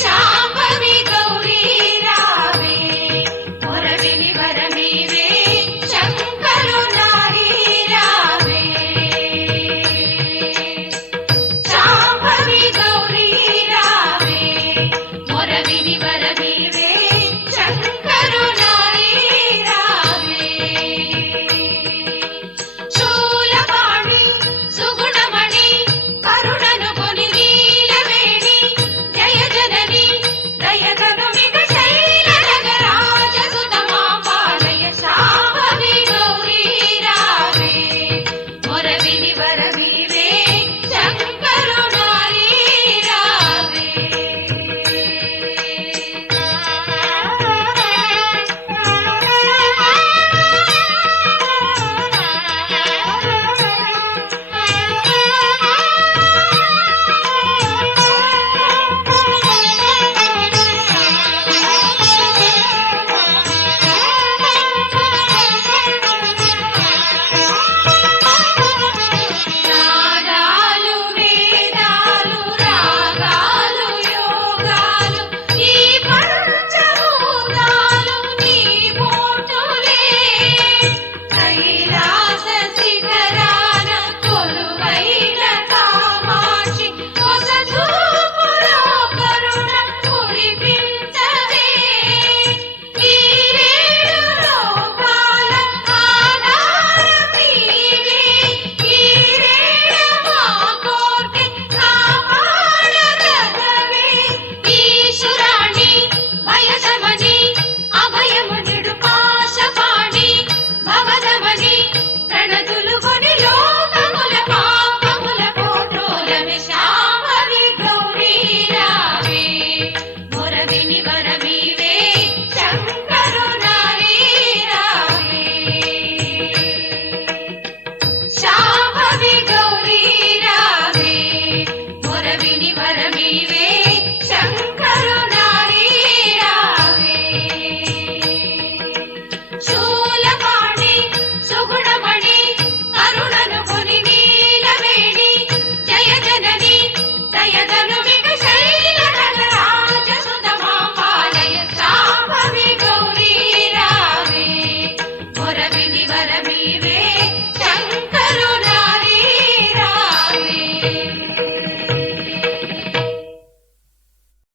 శాంభవి గౌరీ రావే మొరవిని వరమీవే శంకరునారి రావే శాంభవి గౌరీ రావే మొరవిని వరమీవే శంకరునారి రావే శూలపాణి సుగుణమణి కరుణను కొని నీలవేణి జయ జనని దయతను మిగ శైల నగరాజ సుతమాపాలయ శాంభవి గౌరీ రావే మొరవిని వరమీవే శంకరునారి రావే నాదాలు వేదాలు రాగాలు యోగాలు ఈ పంచభూతాలు నీ పోటులే కైలాస శిఖరాన కొలువైన కామాక్షి కొస చూపులో కరుణ కురిపించవే ఈ రేడు లోకాల ఆధారం నీవే ఈ రేడ మా కోర్కె కాపాడగలవే ఈశ్వరాణి భయశమని అభయమునిడు పాశపాణి భవదమని ప్రణతులు కొని లోకముల పాపముల పోట్రోలమే శాంభవి గౌరీ రావే మొరవిని వరమీవే శంకరునారి రావే శాంభవి గౌరీ రావే మొరవిని